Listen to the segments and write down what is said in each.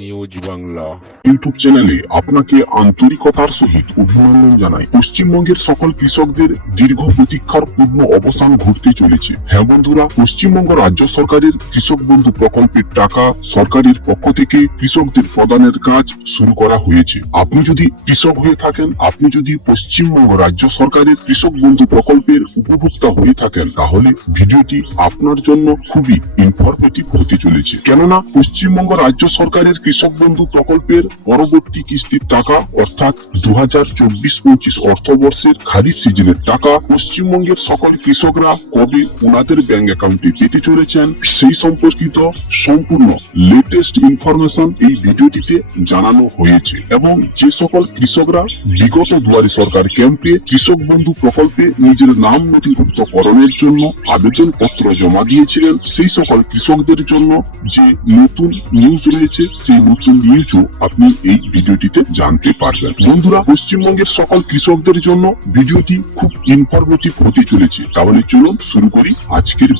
News Bangla YouTube চ্যানেলে আপনাকে আন্তরিকতার সহিত অভিনন্দন জানাই। পশ্চিমবঙ্গের সকল কৃষকদের দীর্ঘ প্রতীক্ষার পূর্ণ অবসান ঘটতে চলেছে। হ্যাঁ বন্ধুরা, পশ্চিমবঙ্গ রাজ্য সরকারের কৃষক বন্ধু প্রকল্পের টাকা সরকারের পক্ষ থেকে কৃষকদের প্রদানের কাজ শুরু করা হয়েছে। আপনি যদি কৃষক হয়ে থাকেন, আপনি যদি পশ্চিমবঙ্গ রাজ্য সরকারের কৃষক বন্ধু প্রকল্পের উপভোক্তা হয়ে থাকেন, তাহলে ভিডিওটি আপনার জন্য খুবই ইনফরমেটিভ হতে চলেছে। কেননা পশ্চিমবঙ্গ রাজ্য সরকারের কৃষক বন্ধু প্রকল্পের পরবর্তী কিস্তির টাকা অর্থাৎ 2024-25 অর্থবর্ষের খারিফ সিজনের টাকা পশ্চিমবঙ্গের সকল কৃষকরা কবে ওনাদের ব্যাংক অ্যাকাউন্টে পেতে চলেছেন, সেই সম্পর্কিত সম্পূর্ণ লেটেস্ট ইনফরমেশন এই ভিডিওটিতে জানানো হয়েছে। এবং যে সকল কৃষকরা বিগত দুয়ারে সরকার ক্যাম্পে কৃষক বন্ধু প্রকল্পে নিজের নাম নথিভুক্তকরণের জন্য আবেদনপত্র জমা দিয়েছিলেন, সেই সকল কৃষকদের জন্য যে নতুন নিউজ রয়েছে, সেই নতুন নিউজও আপনি এই ভিডিওটিতে জানতে পারবেন। বন্ধুরা, পশ্চিমবঙ্গের সকল কৃষকদের জন্য ভিডিওটি খুব ইনফরমেটিভ হতে চলেছে। তাহলে চলুন শুরু করি আজকের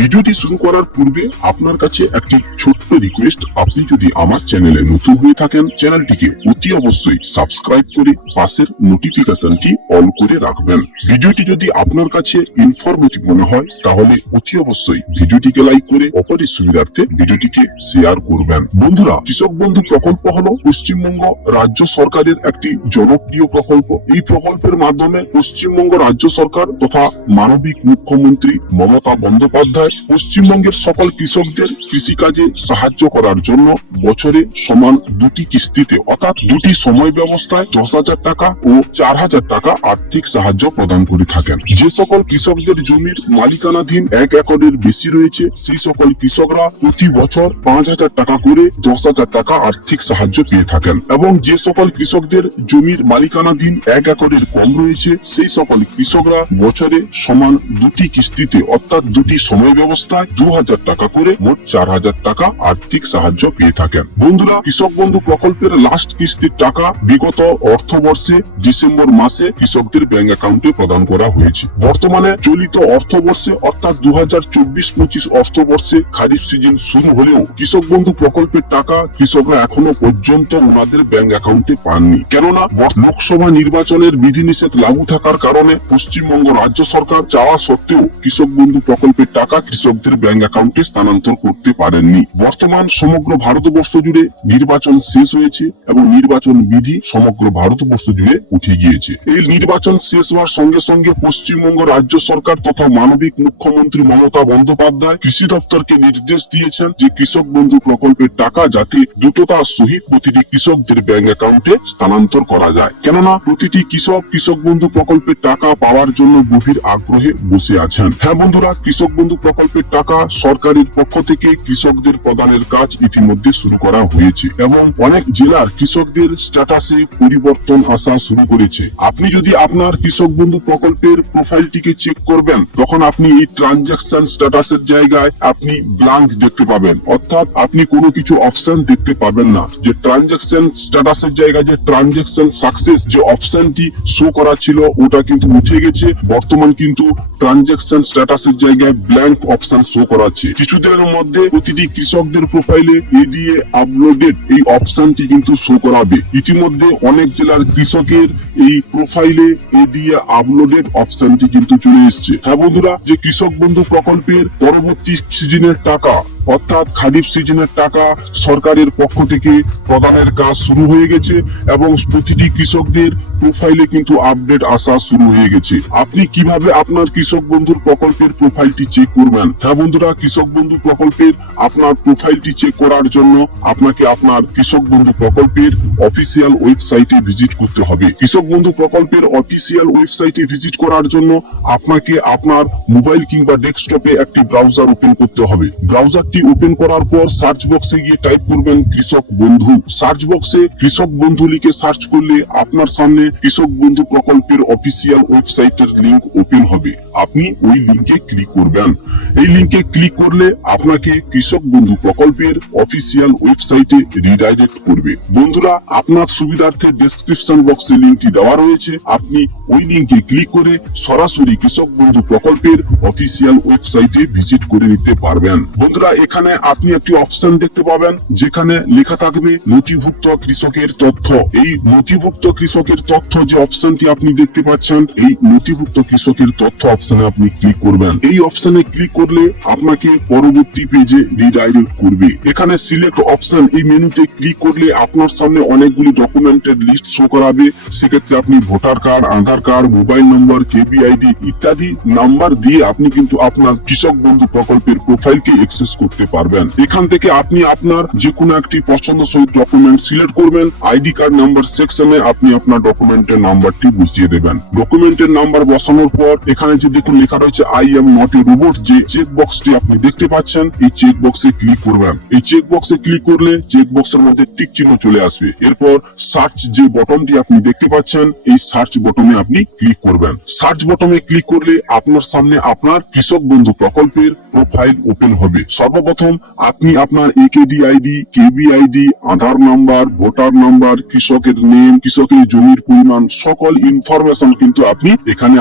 ভিডিওটি শুরু করার পূর্বে আপনার কাছে একটি ছোট্ট রিকোয়েস্ট, আপনি যদি আমার চ্যানেলে নতুন হয়ে থাকেন, চ্যানেলটিকে অতি অবশ্যই সাবস্ক্রাইব করে পাশের নোটিফিকেশনটি অন করে রাখবেন। ভিডিওটি যদি আপনার কাছে ইনফরমেটিভ মনে হয়, তাহলে অতি অবশ্যই ভিডিওটিকে লাইক করে অপরের সুবিধার্থে ভিডিওটিকে শেয়ার করবেন। বন্ধুরা, কৃষক বন্ধু প্রকল্প হলো পশ্চিমবঙ্গ রাজ্য সরকারের একটি জনপ্রিয় প্রকল্প। এই প্রকল্পের মাধ্যমে পশ্চিমবঙ্গ রাজ্য সরকার তথা মানবিক মুখ্যমন্ত্রী মমতা বন্দ্যোপাধ্যায় পশ্চিমবঙ্গের সকল কৃষকদের কৃষিকাজে সাহায্য করার জন্য বছরে সমান দুটি কিস্তিতে অর্থাৎ দুটি সময় ব্যবস্থায় 10,000 টাকা ও 4,000 টাকা আর্থিক সাহায্য প্রদান করে থাকেন। যে সকল কৃষকদের জমির মালিকানাধীন 1 একরের বেশি রয়েছে, সেই সকল কৃষকরা প্রতি বছর 5,000 টাকা করে 10,000 টাকা আর্থিক সাহায্য পেয়ে থাকেন। এবং যে সকল কৃষকদের জমির মালিকানাধীন 1 একরের কম রয়েছে, সেই সকল কৃষকরা বছরে সমান দুটি কিস্তিতে অর্থাৎ দুটি সময় ব্যবস্থায় 2,000 টাকা করে মোট 4,000 টাকা আর্থিক সাহায্য পেয়ে থাকেন। বন্ধুরা, কৃষক বন্ধু প্রকল্পের লাস্ট কিস্তির টাকা বিগত অর্থবর্ষে ডিসেম্বর মাসে কৃষকদের ব্যাংক অ্যাকাউন্টে প্রদান করা হয়েছে। বর্তমানে চলিত অর্থবর্ষে অর্থাৎ 2024-25 অর্থবর্ষে খারিফ সিজন শুরু হলেও কৃষক বন্ধু প্রকল্পের টাকা কৃষকরা এখনো পর্যন্ত ওনাদের ব্যাংক অ্যাকাউন্টে পাননি। কেননা লোকসভা নির্বাচনের বিধিনিষেধ লাগু থাকার কারণে পশ্চিমবঙ্গ রাজ্য সরকার চাওয়া সত্ত্বেও কৃষক বন্ধু প্রকল্পের টাকা কৃষকদের ব্যাংক অ্যাকাউন্টে স্থানান্তর করতে পারেননি। বর্তমান সমগ্র ভারতবর্ষ জুড়ে নির্বাচন শেষ হয়েছে এবং নির্বাচন বিধি সমগ্র ভারতবর্ষ জুড়ে উঠে গিয়েছে। এই নির্বাচন শেষ হওয়ার সঙ্গে সঙ্গে পশ্চিমবঙ্গ রাজ্য সরকার তথা মানবিক মুখ্যমন্ত্রী মমতা বন্দ্যোপাধ্যায় কৃষি দপ্তরকে নির্দেশ দিয়েছেন যে কৃষক বন্ধু প্রকল্পের টাকা যাতে দ্রুততার সহিত প্রতিটি কৃষকদের ব্যাংক অ্যাকাউন্টে স্থানান্তর করা যায়। কেননা প্রতিটি কৃষক বন্ধু প্রকল্পের টাকা পাওয়ার জন্য গভীর আগ্রহে বসে আছেন। হ্যাঁ বন্ধুরা, কৃষক বন্ধু প্রকল্পের টাকা সরকারের পক্ষ থেকে কৃষকদের প্রদানের কাজ ইতিমধ্যে শুরু করা হয়েছে এবং অনেক জেলার কৃষকদের স্ট্যাটাসে পরিবর্তন আসা শুরু করেছে। আপনি যদি আপনার কৃষক বন্ধু প্রকল্পের প্রোফাইলটিকে চেক করবেন, তখন আপনি এই ট্রানজাকশন স্ট্যাটাসের জায়গায় আপনি ব্ল্যাঙ্ক দেখতে পাবেন, অর্থাৎ আপনি কোনো কিছু অপশন দেখতে পাবেন না। যে ট্রানজাকশন স্ট্যাটাসের জায়গায় যে ট্রানজাকশন সাকসেস যে অপশনটি শো করা ছিল, ওটা কিন্তু উঠে গেছে। বর্তমান কিন্তু ট্রানজাকশন স্ট্যাটাসের জায়গায় ব্ল্যাঙ্ক অপশন শো করাচ্ছে। কিছুদিনের মধ্যে প্রতিটি কৃষকদের প্রোফাইলে এডিএ আপলোডেড এই অপশনটি কিন্তু শো করাবে। ইতিমধ্যে অনেক জেলার কৃষকের এই প্রোফাইলে এডিএ আপলোডেড অপশনটি কিন্তু চলে এসেছে। হ্যাঁ বন্ধুরা, যে কৃষক বন্ধু প্রকল্পের পরবর্তী সিজনের টাকা অর্থাৎ খারিফ সিজনের টাকা সরকারের পক্ষ থেকে প্রদানের কাজ শুরু হয়ে গেছে এবং প্রতিটি কৃষকদের প্রোফাইলে কিন্তু আপডেট আসা শুরু হয়ে গেছে। আপনি কিভাবে আপনার কৃষক বন্ধুর প্রকল্পের প্রোফাইলটি চেক করবেন? হ্যাঁ বন্ধুরা, কৃষক বন্ধু প্রকল্পের আপনার প্রোফাইলটি চেক করার জন্য আপনাকে আপনার কৃষক বন্ধু প্রকল্পের অফিসিয়াল ওয়েবসাইটে ভিজিট করতে হবে। কৃষক বন্ধু প্রকল্পের অফিসিয়াল ওয়েবসাইটে ভিজিট করার জন্য আপনাকে আপনার মোবাইল কিংবা ডেস্কটপে একটি ব্রাউজার ওপেন করতে হবে। ব্রাউজার ওপেন করার পর সার্চ বক্সে গিয়ে টাইপ করবেন কৃষক বন্ধু। সার্চ বক্সে কৃষক বন্ধু লিখে সার্চ করলে আপনার সামনে কৃষক বন্ধু প্রকল্পের অফিসিয়াল ওয়েবসাইটের লিংক ওপেন হবে। আপনি ওই লিংকে ক্লিক করবেন। এই লিংকে ক্লিক করলে আপনাকে কৃষক বন্ধু প্রকল্পের অফিসিয়াল ওয়েবসাইটে রিডাইরেক্ট করবে। বন্ধুরা, আপনার সুবিধার্থে ডেসক্রিপশন বক্সে লিংকটি দেওয়া রয়েছে, আপনি ওই লিংকে ক্লিক করে সরাসরি কৃষক বন্ধু প্রকল্পের অফিসিয়াল ওয়েবসাইটে ভিজিট করে নিতে পারবেন। বন্ধুরা, এখানে আপনি একটি অপশন দেখতে পাবেন যেখানে লেখা থাকবে নথিভুক্ত কৃষকের তথ্য। এই নথিভুক্ত কৃষকের তথ্য যে অপশনটি আপনি দেখতে পাচ্ছেন, এই নথিভুক্ত কৃষকের তথ্য অপশনে আপনি ক্লিক করবেন। এই অপশনে ক্লিক করলে আপনাকে পরবর্তী পেজে রিডাইরেক্ট করবে। এখানে সিলেক্ট অপশন এই মেনুতে ক্লিক করলে আপনার সামনে অনেকগুলি ডকুমেন্টের লিস্ট শো করাবে। সেক্ষেত্রে আপনি ভোটার কার্ড, আধার কার্ড, মোবাইল নম্বর, কেবিআইডি ইত্যাদি নাম্বার দিয়ে আপনি কিন্তু আপনার কৃষক বন্ধু প্রকল্পের প্রোফাইলকে অ্যাক্সেস করতে পারবেন। এখান থেকে আপনি আপনার যে কোনো একটি পছন্দসই ডকুমেন্ট সিলেক্ট করবেন। আইডি কার্ড নাম্বার সেকশনে আপনি আপনার ডকুমেন্টের নাম্বারটি বসিয়ে দেবেন। ডকুমেন্টের নাম্বার বসানোর পর এখানে যে দেখুন লেখা রয়েছে I am not a robot, যে চেক বক্সটি আপনি দেখতে পাচ্ছেন, এই চেক বক্সে ক্লিক করবেন। এই চেক বক্সে ক্লিক করলে চেক বক্সের মধ্যে টিক চিহ্ন চলে আসবে। এরপর সার্চ যে বটনটি আপনি দেখতে পাচ্ছেন, এই সার্চ বটনে আপনি ক্লিক করবেন। সার্চ বটনে ক্লিক করলে আপনার সামনে আপনার কৃষক বন্ধু প্রকল্পের প্রোফাইল ওপেন হবে। সর্বপ্রথম আপনি আপনার একেডি আইডি, কেবিআইডি, আধার নাম্বার, ভোটার নাম্বার, কৃষকের নেম, কৃষকের জমির পরিমাণ সকল ইনফরমেশন কিন্তু আপনি এখানে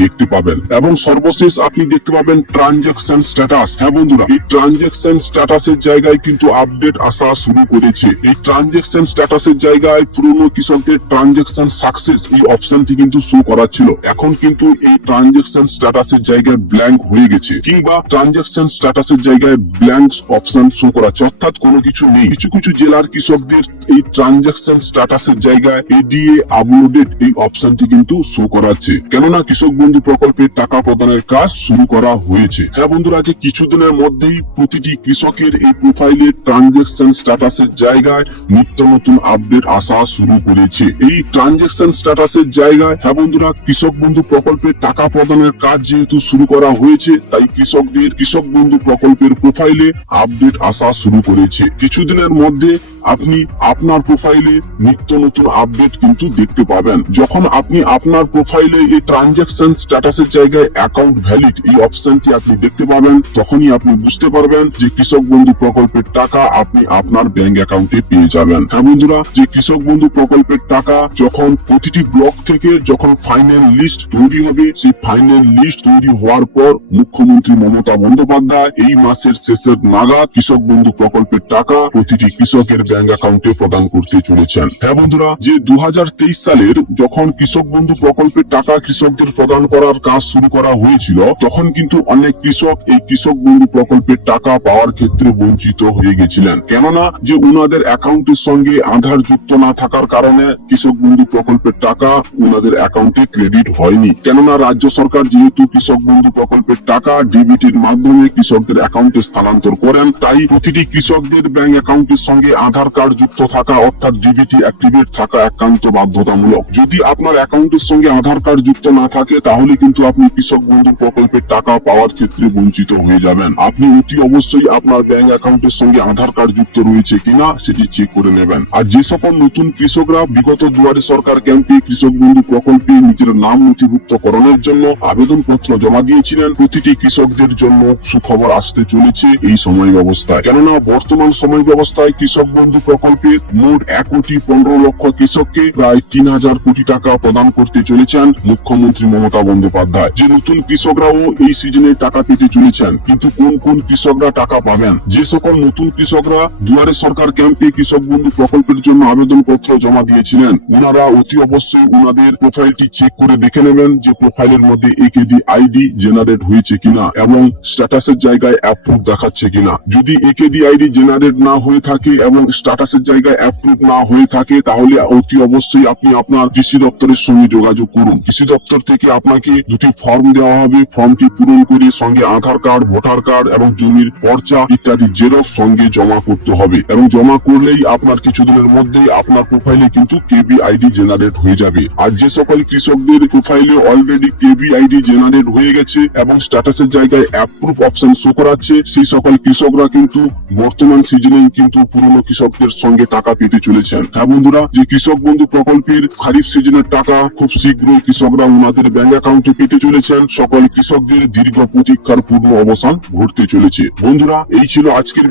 দেখতে পাবেন। এবং সর্বশেষ আপনি দেখতে পাবেন ট্রানজাকশন স্ট্যাটাস। হ্যাঁ বন্ধুরা, এই ট্রানজাকশন স্ট্যাটাসের জায়গায় কিন্তু আপডেট আসা শুরু করেছে। এই ট্রানজাকশন স্ট্যাটাসের জায়গায় পুরনো কৃষকদের ট্রানজাকশন সাকসেস এই অপশনটি কিন্তু শো করাচ্ছিল। এখন কিন্তু এই ট্রানজাকশন স্ট্যাটাসের জায়গায় ব্ল্যাঙ্ক হয়ে গেছে, কিংবা ট্রানজাকশন স্ট্যাটাসের জায়গায় ব্ল্যাঙ্ক অপশন শো করাচ্ছে, অর্থাৎ কোনো কিছু নেই। কিছু কিছু জেলার কৃষকদের এই ট্রানজাকশন স্ট্যাটাসের জায়গায় এডিএ আপলোডেড এই অপশনটি কিন্তু শো করাচ্ছে, কেননা কৃষক বন্ধু প্রকল্পের টাকা প্রদানের কাজ শুরু করা হয়েছে। হ্যাঁ বন্ধুরা, যে কিছুদিনের মধ্যেই প্রতিটি কৃষকের এই প্রোফাইলের ট্রানজাকশন স্ট্যাটাসের জায়গায় নিত্য নতুন আপডেট আসা শুরু করেছে। এই ট্রানজাকশন স্ট্যাটাসের জায়গায় হ্যাঁ বন্ধুরা, কৃষক বন্ধু প্রকল্পের টাকা প্রদানের কাজ যেহেতু শুরু করা হয়েছে, তাই কৃষকদের কৃষক বন্ধু প্রকল্পের প্রোফাইলে আপডেট আসা শুরু করেছে। কিছুদিনের মধ্যে আপনি আপনার প্রোফাইলে নিত্য নতুন আপডেট কিন্তু দেখতে পাবেন। যখন আপনি আপনার প্রোফাইলে এই ট্রানজাকশন স্ট্যাটাসের জায়গায় অ্যাকাউন্ট ভ্যালিড এই অপশনটি আপনি দেখতে পাবেন, তখনই আপনি বুঝতে পারবেন যে কৃষক বন্ধু প্রকল্পের টাকা আপনি আপনার ব্যাংক অ্যাকাউন্টে পেয়ে যাবেন। হ্যাঁ বন্ধুরা, যে কৃষক বন্ধু প্রকল্পের টাকা যখন প্রতিটি ব্লক থেকে যখন ফাইনাল লিস্ট তৈরি হবে, সেই ফাইনাল লিস্ট তৈরি হওয়ার পর মুখ্যমন্ত্রী মমতা বন্দ্যোপাধ্যায় এই মাসের শেষের নাগাদ কৃষক বন্ধু প্রকল্পের টাকা প্রতিটি কৃষকের ব্যাংক অ্যাকাউন্টে প্রদান করতে চলেছেন। হ্যাঁ বন্ধুরা, যে 2023 সালের যখন কৃষক বন্ধু প্রকল্পের টাকা কৃষকদের প্রদান করার কাজ শুরু করা হয়েছিল, তখন কিন্তু অনেক কৃষক এই কৃষক বন্ধু প্রকল্পের টাকা পাওয়ার ক্ষেত্রে বঞ্চিত হয়ে গেছিলেন, কেননা যে উনাদের অ্যাকাউন্টের সঙ্গে আধার যুক্ত না থাকার কারণে কৃষক বন্ধু প্রকল্পের টাকা উনাদের অ্যাকাউন্টে ক্রেডিট হয়নি। কেননা রাজ্য সরকার যেহেতু কৃষক বন্ধু প্রকল্পের টাকা ডিবিটির মাধ্যমে কৃষকদের অ্যাকাউন্টে স্থানান্তর করেন, তাই প্রতিটি কৃষকদের ব্যাংক অ্যাকাউন্টের সঙ্গে আধার কার্ড যুক্ত থাকা অর্থাৎ ডিবিটি অ্যাক্টিভেট থাকা একান্ত বাধ্যতামূলক। যদি আপনার অ্যাকাউন্টের সঙ্গে আধার কার্ড যুক্ত না থাকে, তাহলে কিন্তু আপনি কৃষক বন্ধু প্রকল্পের টাকা পাওয়ার ক্ষেত্রে বঞ্চিত হয়ে যাবেন। আপনি অতি অবশ্যই আপনার ব্যাংক অ্যাকাউন্টের সঙ্গে আধার কার্ড যুক্ত রয়েছে কিনা সেটি চেক করে নেবেন। আর যে সকল নতুন কৃষকরা বিগত দুয়ারে সরকার ক্যাম্পে কৃষক বন্ধু প্রকল্পে নিজের নাম নথিভুক্তকরণের জন্য আবেদনপত্র জমা দিয়েছিলেন, প্রতিটি কৃষকদের জন্য সুখবর আসতে চলেছে এই সময় ব্যবস্থায়। কেননা বর্তমান সময় ব্যবস্থায় কৃষক বন্ধু প্রকল্পে মোট 1,15,00,000 কৃষককে প্রায় 3,000 কোটি টাকা প্রদান করতে চলেছেন মুখ্যমন্ত্রী মমতা বন্দ্যোপাধ্যায়। যে নতুন কৃষকরাও এই সিজনে টাকা পেতে চলেছেন, কিন্তু কোন কোন কৃষকরা টাকা পাবেন? যে সকল নতুন কৃষকরা দুয়ারে সরকার ক্যাম্পে কৃষক বন্ধু প্রকল্পের জন্য আবেদনপত্র জমা দিয়েছিলেন, ওনারা অতি অবশ্যই ওনাদের প্রোফাইলটি চেক করে দেখে নেবেন যে প্রোফাইলের মধ্যে একেডি আইডি জেনারেট হয়েছে কিনা এবং স্ট্যাটাসের জায়গায় অ্যাপ্রুভ দেখাচ্ছে কিনা। যদি একেডি আইডি জেনারেট না হয়ে থাকে এবং স্ট্যাটাসের জায়গায় অ্যাপ্রুভ না হয়ে থাকে, তাহলে অতি অবশ্যই আপনি আপনার কৃষি দপ্তরের সঙ্গে যোগাযোগ করুন। কৃষি দপ্তর থেকে আপনাকে দুটি ফর্ম দেওয়া হবে, ফর্মটি পূরণ করে সঙ্গে আধার কার্ড, ভোটার কার্ড এবং জমির পর্চা ইত্যাদি জেরক্স সঙ্গে জমা করতে হবে, এবং জমা করলেই আপনার কিছুদিনের মধ্যেই আপনার প্রোফাইলে কিন্তু কেবি আইডি জেনারেট হয়ে যাবে। আর যে সকল কৃষকদের প্রোফাইলে অলরেডি কেবি আইডি জেনারেট হয়ে গেছে এবং স্ট্যাটাসের জায়গায় অ্যাপ্রুভ অপশন শো করাচ্ছে, সেই সকল কৃষকরা কিন্তু বর্তমান সিজনে কিন্তু পুরনো কৃষকদের সঙ্গে টাকা পেতে চলেছেন। হ্যাঁ বন্ধুরা, যে কৃষক বন্ধু প্রকল্পের খারিফ সিজনের টাকা খুব শীঘ্রই কৃষকরা ওনাদের ব্যাংক অ্যাকাউন্টে পেতে চলেছেন। সকল কৃষকদের দীর্ঘ প্রতীক্ষার পূর্ণ অবসান ঘটতে চলেছে। বন্ধুরা, এই ছিল আজকের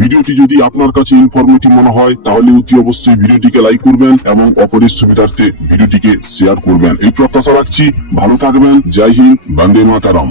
ভিডিওটি যদি আপনার কাছে ইনফরমেটিভ মনে হয়, তাহলে অতি অবশ্যই ভিডিওটিকে লাইক করবেন এবং অপরের সুবিধার্থে ভিডিওটিকে শেয়ার করবেন। এই প্রত্যাশা রাখছি। ভালো থাকবেন। জয় হিন্দ, বন্দে মাতরম।